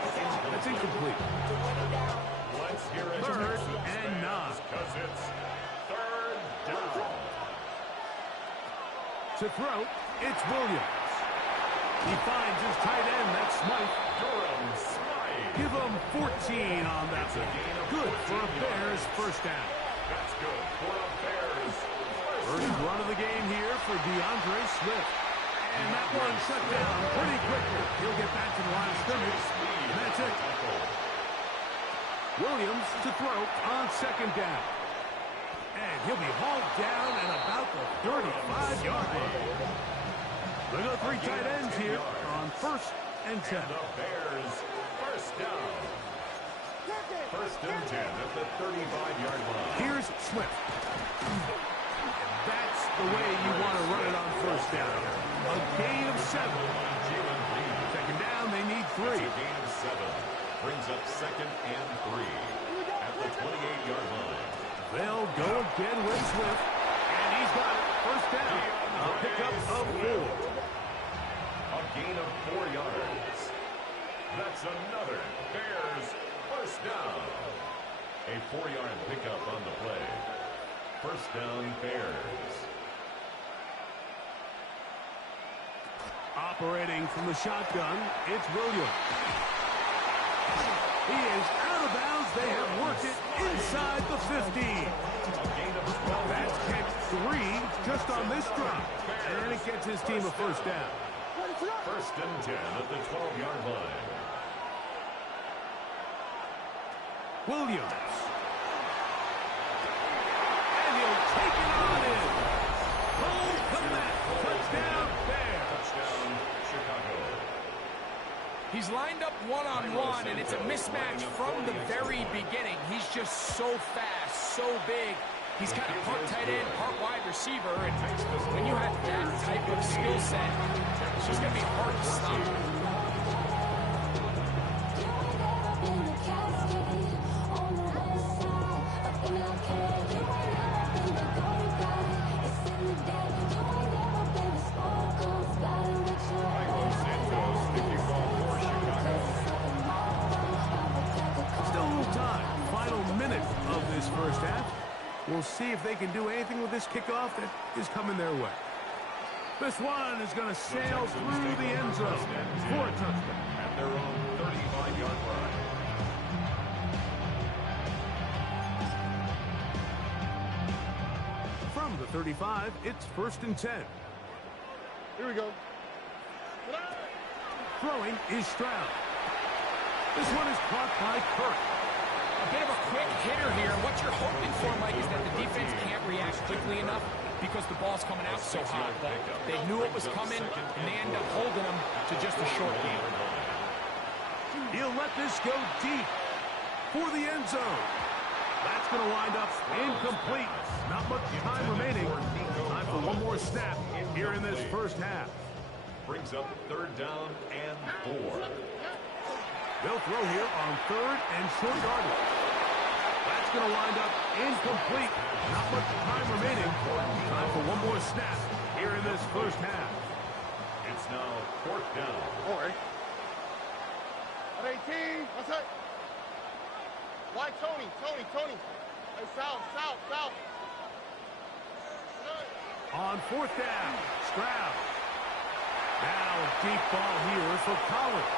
That's incomplete. Let's hear it. Third and 9. Because it's third down. To throw, it's Williams. He finds his tight end, that's Smythe. Durham Smythe. Give him 14 on that one. Good for a Bears first down. That's good for a Bears. First run of the game here for DeAndre Swift. And that one shut down pretty quickly. He'll get back to the line of scrimmage. And that's it. Williams to throw on second down. And he'll be hauled down at about the 35-yard line. They got 3 tight ends here on first and 10. The Bears first down. First and 10 at the 35-yard line. Here's Swift. That's the way you want to run it on first down. A gain of 7. Second down, they need 3. That's a gain of 7. Brings up second and 3 at the 28-yard line. They'll go again with Swift. And he's got it. First down. A pickup of 4. A gain of 4 yards. That's another Bears first down. A 4-yard pickup on the play. First down, Bears. Operating from the shotgun, it's Williams. He is out of bounds. They have worked it inside the 15. That's catch 3 just on this drop. And it gets his team a first down. First and 10 at the 12-yard line. Williams. And he'll take it on in. Home comeback. Touchdown, Bears. Touchdown, Chicago. He's lined up one-on-one, and it's a mismatch from the very beginning. He's just so fast, so big. He's kind of part tight end, part wide receiver, and when you have that type of skill set, it's just going to be hard to stop. Still a little time. Final minute of this first half. We'll see if they can do anything with this kickoff that is coming their way. This one is going to sail through the end zone for a touchdown. At their own 35-yard line. From the 35, it's first and 10. Here we go. Throwing is Stroud. This one is caught by Kirk. A bit of a quick hitter here. What you're hoping for, Mike, is that the defense can't react quickly enough because the ball's coming out so hot. But they knew it was coming, and they end up holding them to just a short game. He'll let this go deep for the end zone. That's going to wind up incomplete. Not much time remaining. Time for one more snap here in this first half. Brings up third down and 4. They'll throw here on third and short yardage. That's going to wind up incomplete. Not much time remaining. Time for one more snap here in this first half. It's now fourth down. All right. At 18. What's that? Why Tony? Hey, south. On fourth down, Stroud. Now a deep ball here for Collins.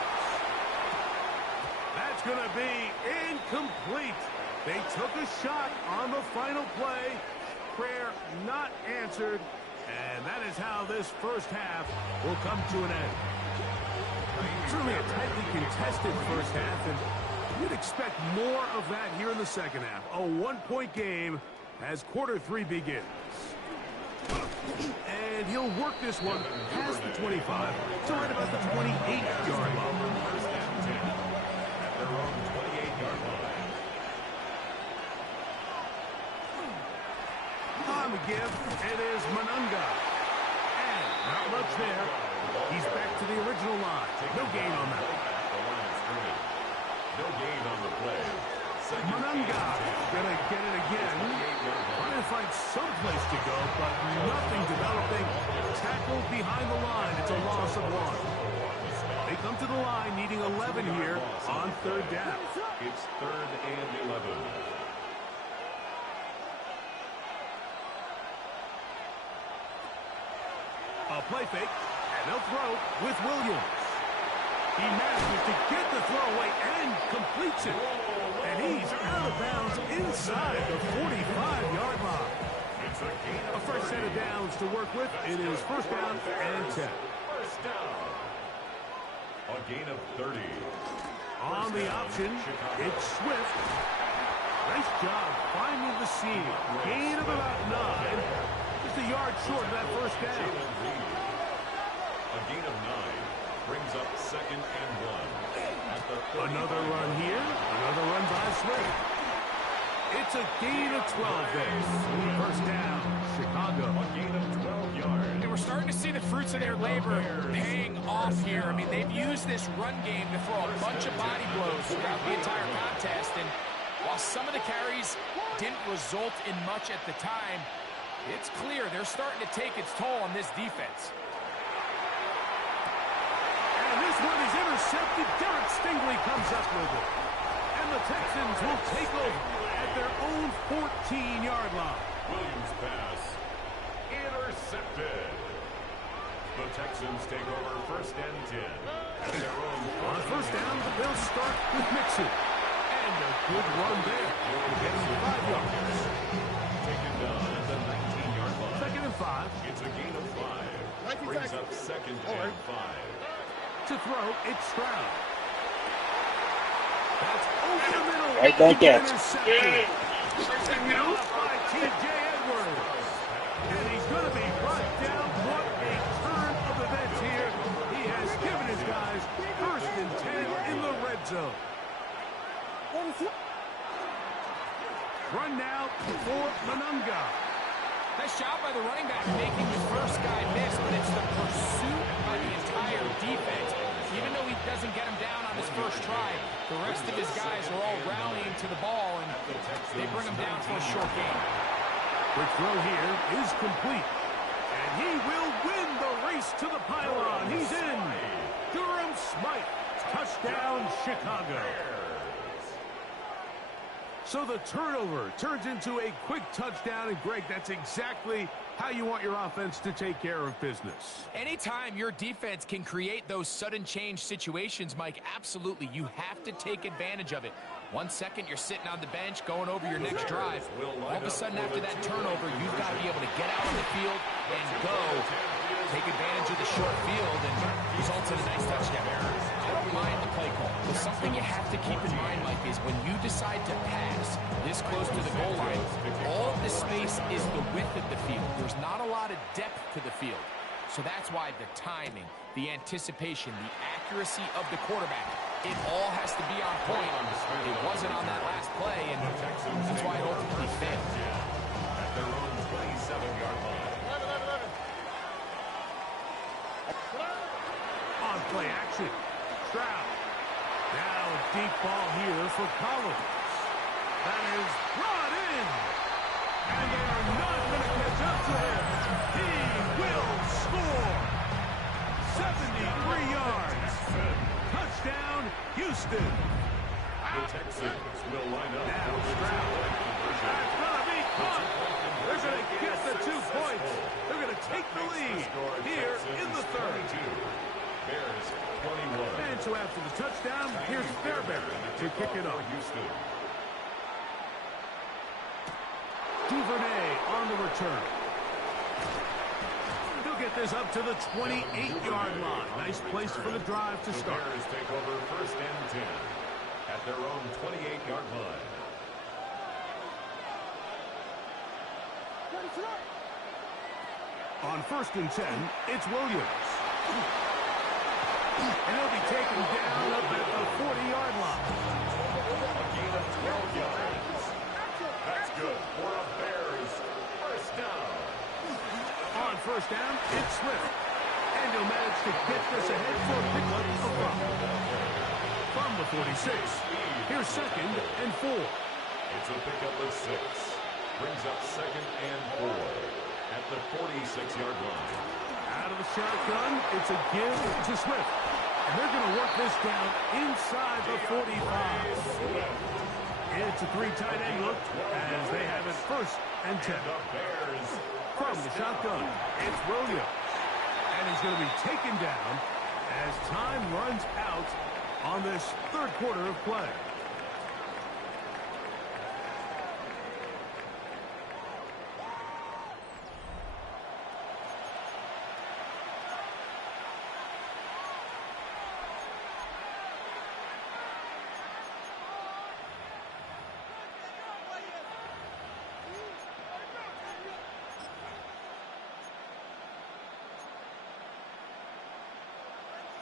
That's going to be incomplete. They took a shot on the final play. Prayer not answered. And that is how this first half will come to an end. Certainly a tightly contested first half, and you'd expect more of that here in the second half. A one-point game as quarter 3 begins. And he'll work this one past the 25 to right about the 28-yard line. At their own 28-yard line. On the give, it is Manunga. And not much there. He's back to the original line. No gain on that. The line is scrimmage. No gain on the play. Manunga gonna get it again. Trying to find some place to go, but nothing developing. Tackled behind the line. It's a loss of 1. They come to the line needing 11 here on 3rd down. It's 3rd and 11. A play fake, and they'll throw with Williams. He manages to get the throw away and completes it. And he's out of bounds inside the 45-yard line. A fresh set of downs to work with. It is 1st down and 10. 1st down. A gain of 30. On the option, it's Swift. Nice job finding the seam. Gain of about 9. Just a yard short of that 1st down. A gain of 9 brings up 2nd and 1. Another run here. Another run by Swift. It's a gain of 12 there. 1st down, Chicago. A gain of 12 yards. And we're starting to see the fruits of their labor paying off here. I mean, they've used this run game to throw a bunch of body blows throughout the entire contest. And while some of the carries didn't result in much at the time, it's clear they're starting to take its toll on this defense. And this one is intercepted. Derek Stingley comes up with it. And the Texans will take over at their own 14-yard line. Williams pass intercepted. The Texans take over 1st and 10. At their own on 1st down, they'll start with Mixon. And a good run there. Getting 5 yards. Taken down at the 19-yard line. 2nd and 5. It's a gain of 5. Brings up 2nd and 5. To throw, it's Stroud. That's over the middle. Right back at you. Intercepted. Taken off by T.J. Edwards. And he's going to be brought down. What a turn of events here. He has given his guys 1st and 10 in the red zone. Run now for Manunga. Nice job by the running back making the first guy miss, but it's the pursuit by the entire defense. Even though he doesn't get him down on his first try, the rest of his guys are all rallying to the ball, and they bring him down for a short gain. The throw here is complete. And he will win the race to the pylon. He's in. Durham Smythe. Touchdown, Chicago. So the turnover turns into a quick touchdown. And, Greg, that's exactly how you want your offense to take care of business. Anytime your defense can create those sudden change situations, Mike, absolutely, you have to take advantage of it. 1 second, you're sitting on the bench, going over your next drive. All of a sudden, after that turnover, you've got to be able to get out on the field and go. Take advantage of the short field and results in a nice touchdown. I don't mind the play call, but something you have to keep in mind, Mike, is when you decide to pass this close to the goal line, all of the space is the width of the field. There's not a lot of depth to the field. So that's why the timing, the anticipation, the accuracy of the quarterback, it all has to be on point. It wasn't on that last play, and that's why it ultimately failed. At their own 27-yard line. On play action. Stroud. Now a deep ball here for Collins. That is brought in. And they are not going to catch up to him. He will score. 73 yards. Touchdown, Houston. The Texans will line up. Now Stroud. That's going to be caught. They're going to get the 2 points. They're going to take the lead here in the third. Bears 21. And so after the touchdown, here's Fairbairn to kick it off. Duvernay on the return. He'll get this up to the 28-yard line. Nice place for the drive to start. Bears take over 1st and 10 at their own 28-yard line. On 1st and 10, it's Williams. And he'll be taken down up at the 40-yard line. A gain of 12 yards. That's good for a Bears 1st down. On 1st down, it's Swift. And he'll manage to get this ahead for a pickup of 5. from the 46. Here's 2nd and 4. It's a pickup of 6. Brings up 2nd and 4 at the 46-yard line. Out of the shotgun, it's a give to Swift. And they're going to work this down inside the 45. It's a 3 tight end look as they have it 1st and 10. From the shotgun, it's Williams. And he's going to be taken down as time runs out on this 3rd quarter of play.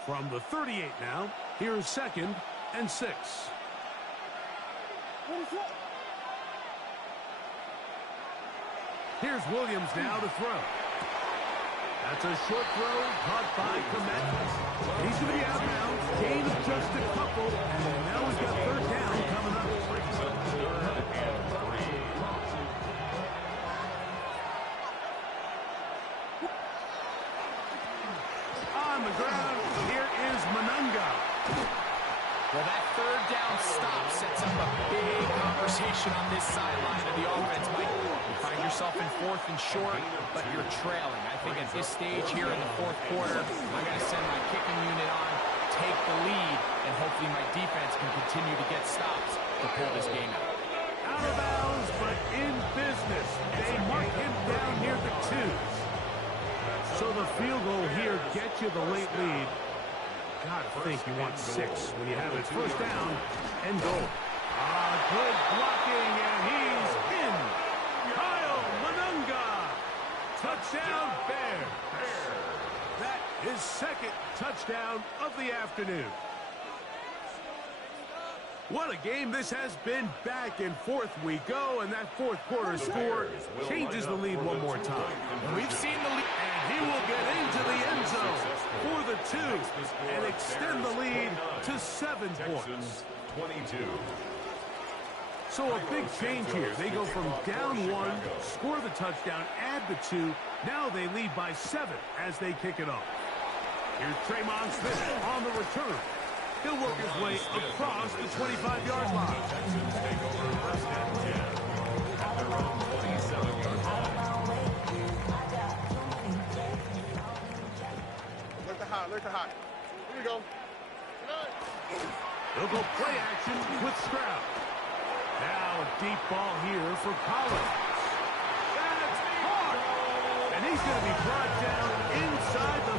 From the 38 now, here's 2nd and 6. Here's Williams now to throw. That's a short throw caught by Komet. He's going to be out now. Gain of just a couple, and now we've got 3rd down coming up. On the ground, here is Manunga. Well, that 3rd down stop sets up a big conversation on this sideline of the offense, Mike. You find yourself in 4th and short, but you're trailing. I think at this stage here in the 4th quarter, I'm going to send my kicking unit on, take the lead, and hopefully my defense can continue to get stops to pull this game out. Out of bounds, but in business. They mark him down near the 2s. So the field goal here gets you the late lead. Gotta think you want 6 when you have it 1st down and goal. Good blocking, and he's in. Kyle Manunga. Touchdown, Bears. That is 2nd touchdown of the afternoon. What a game this has been. Back and forth we go, and that 4th quarter score changes the lead one more time. We've seen the lead. And he will get into the end zone for the 2 and extend the lead to 7 points. 22. So a big change here. They go from down 1, score the touchdown, add the 2. Now they lead by 7 as they kick it off. Here's Tremont Smith on the return. He'll work his way across the 25-yard line. Texans take over 1st and 10 at their own 27-yard line. Look at hot. Here we go. They'll go play action with Stroud. Now a deep ball here for Collins. That's hard. And he's going to be brought down inside the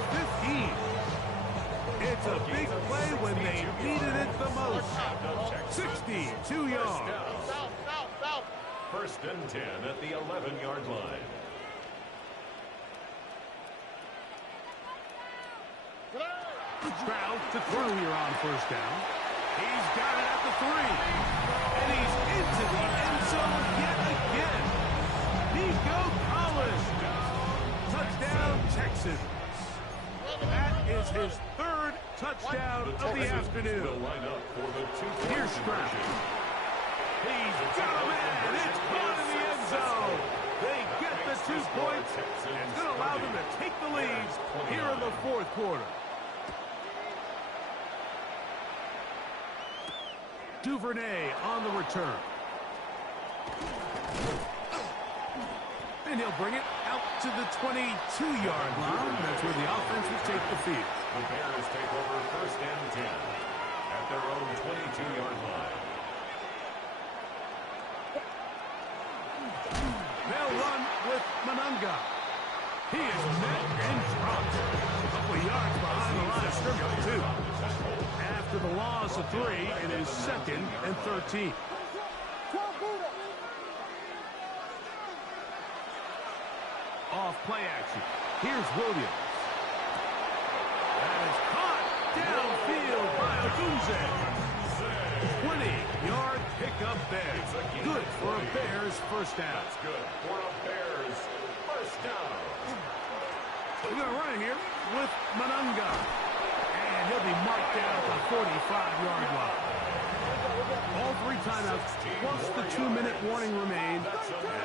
15. It's a big play when they needed it the most. 62 yards. 1st and 10 at the 11-yard line. Stroud to throw here on 1st down. He's got it at the 3. And he's into the end zone yet again. Nico Collins. Touchdown, Texans. That is his 3rd touchdown of the afternoon. Here's Stroud. He's got a man. It's caught in the end zone. They get the 2 points, and it's going to allow them to take the lead here in the 4th quarter. Duvernay on the return. And he'll bring it out to the 22-yard line. That's where the offense will take the field. The Bears take over 1st and 10 at their own 22-yard line. They'll run with Manunga. He is met and dropped. A couple of yards behind the line of scrimmage, too. After the loss of 3, it is 2nd and 13. Off play action. Here's Williams. That is caught downfield by Ogunze. 20-yard pickup there. Good for a Bears 1st down. That's good for a Bears 1st down. We're going to run it here with Manunga. And And he'll be marked down at the 45-yard line. All 3 timeouts plus the 2-minute warning remain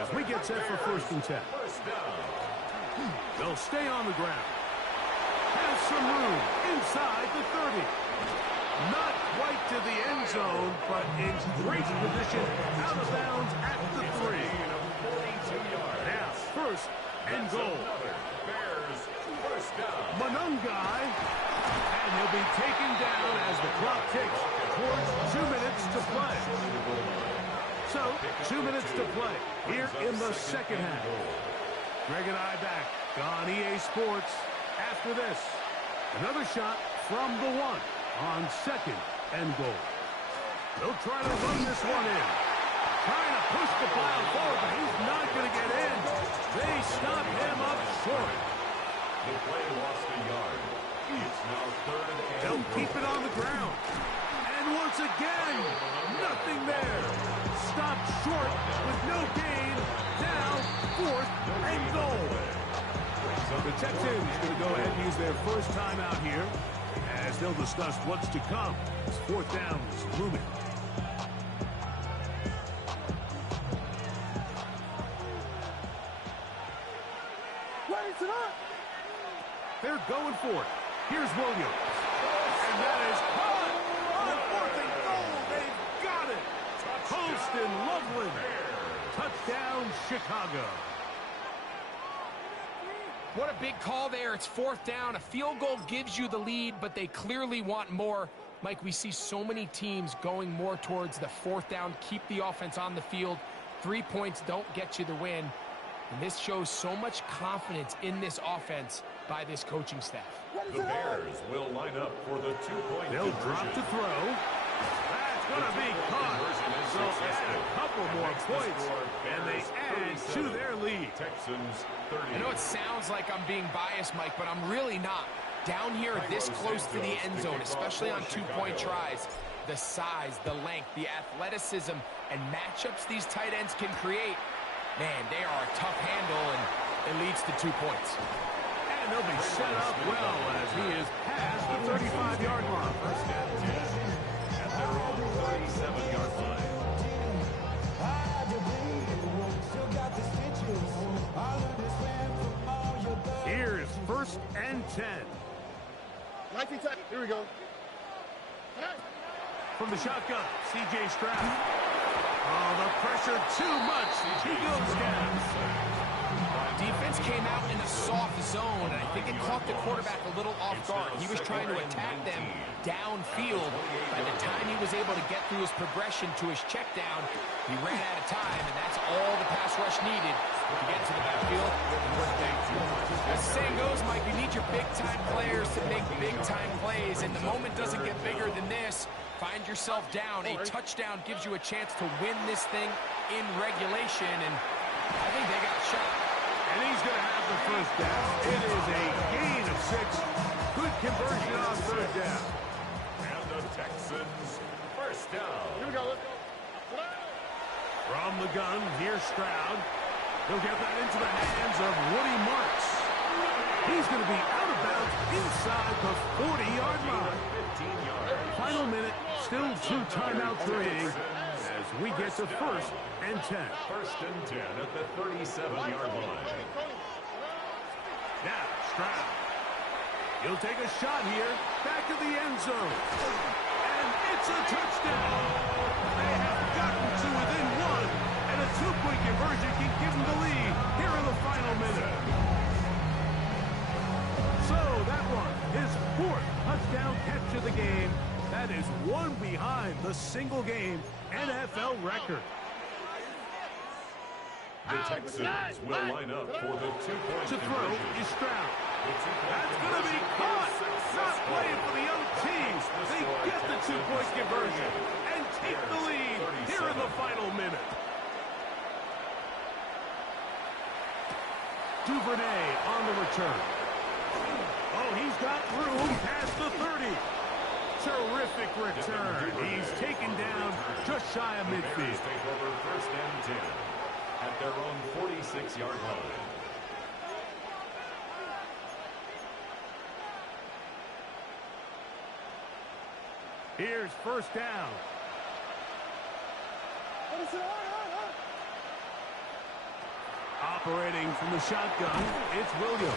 as we get set for 1st and 10. They'll stay on the ground. Has some room inside the 30. Not quite to the end zone, but in great position out of bounds at the 3. Now, 1st and goal. Manungai, and he'll be taken down as the clock ticks towards 2 minutes to play. So, 2 minutes to play here in the 2nd half. Greg and I back on EA Sports after this. Another shot from the 1 on 2nd and goal. They'll try to run this one in. Trying to push the pile forward, but he's not going to get in. They stop him up short. The play lost a yard. It's now 3rd and They'll keep it on the ground. And once again, nothing there. Stopped short with no gain. Now, 4th and goal. So the Texans going to go ahead and use their first timeout here as they'll discuss what's to come. It's 4th down is looming. They're going for it. Here's Williams. And that is caught on 4th and goal. They've got it. Colston Loveland. Touchdown, Chicago. What a big call there. It's 4th down. A field goal gives you the lead, but they clearly want more. Mike, we see so many teams going more towards the 4th down. Keep the offense on the field. 3 points don't get you the win. And this shows so much confidence in this offense by this coaching staff. The Bears will line up for the 2-point They'll drop to throw. That's going to be caught. So add a couple more points, and they add to their lead. Texans 30. I know it sounds like I'm being biased, Mike, but I'm really not. Down here this close to the end zone, especially on 2-point tries, the size, the length, the athleticism, and matchups these tight ends can create, man, they are a tough handle, and it leads to 2 points. And they'll be set up well as he is past the 35-yard line. First and 10 at their own 37-yard line. Here's 1st and 10. Here we go. From the shotgun, C.J. Stroud. Oh, the pressure too much. He goes down. Defense came out in a soft zone, and I think it caught the quarterback a little off guard. He was trying to attack them downfield. By the time he was able to get through his progression to his check down, he ran out of time, and that's all the pass rush needed to get to the backfield and work things. As the saying goes, Mike, you need your big-time players to make big-time plays, and the moment doesn't get bigger than this. Find yourself down. A touchdown gives you a chance to win this thing in regulation, and I think they got a shot. And he's going to have the 1st down. It is a gain of 6. Good conversion on 3rd down. And the Texans 1st down. Here we go. Let's go. From the gun, here's Stroud. He'll get that into the hands of Woody Marks. He's going to be out of bounds inside the 40-yard line. 15 yards. Final minute, still 2 timeouts remaining as we get to 1st and 10. 1st and 10 at the 37-yard line. Now, Stroud. He'll take a shot here, back to the end zone. And it's a touchdown. They have gotten to within 1, and a 2-point conversion can give them the lead here in the final minute. So that one, his 4th touchdown catch of the game. That is one behind the single-game NFL record. The Texans will line up for the 2-point To throw conversion. is Stroud. The 2-point That's going to be caught. Not playing for the other team. They get the 2-point conversion and take the lead here in the final minute. Duvernay on the return. Oh, he's got room past the 30. Terrific return. He's taken down just shy of The Bears midfield. take over 1st and 10 at their own 46-yard line. Here's first down. Operating from the shotgun, it's Williams.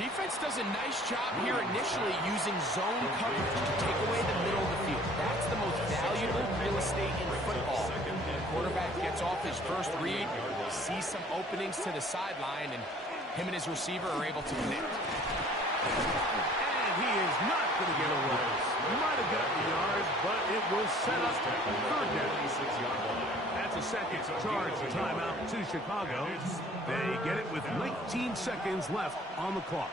Defense does a nice job here initially using zone coverage to take away the middle of the field. That's the most valuable real estate in football. The quarterback gets off his first read, sees some openings to the sideline, and him and his receiver are able to connect. And he is not going to get away. Might have gotten the yard, but it will set up third down. That's a second charge timeout to Chicago. They get it with 19 seconds left on the clock.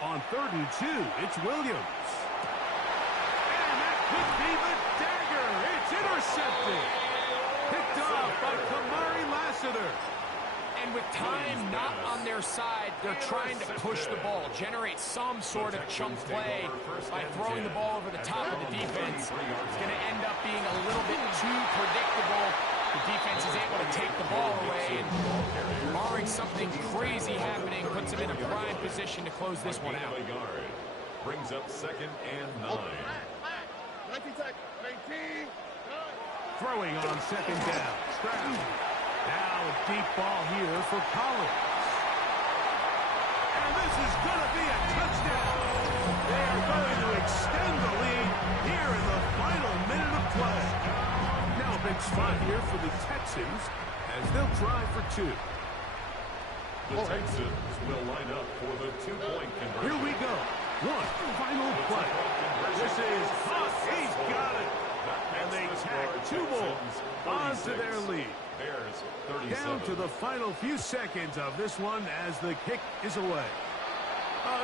On 3rd and 2, it's Williams. And that could be the dagger. It's intercepted. Picked off by Kamari Lassiter. And with time not on their side, they're trying to push the ball, generate some sort of chunk play by throwing the ball over the top of the defense. It's going to end up being a little bit too predictable. The defense is able to take the ball away, and barring something crazy happening, puts them in a prime position to close this one out. Brings up 2nd and 9. Throwing on 2nd down. Stroud. Now a deep ball here for Collins. And this is going to be a touchdown. They are going to extend the lead here in the final minute of play. Now a big spot here for the Texans as they'll try for 2. The Texans will line up for the 2-point conversion. Here we go. One final play. This is hot. He's got it. And they tack 2 more onto their lead. Down to the final few seconds of this one as the kick is away.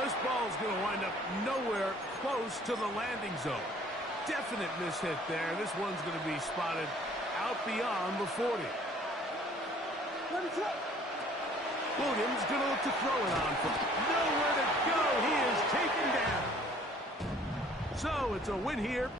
This ball is going to wind up nowhere close to the landing zone. Definite mishit there. This one's going to be spotted out beyond the 40. Williams going to look to throw it on from nowhere to go. He is taken down. So it's a win here.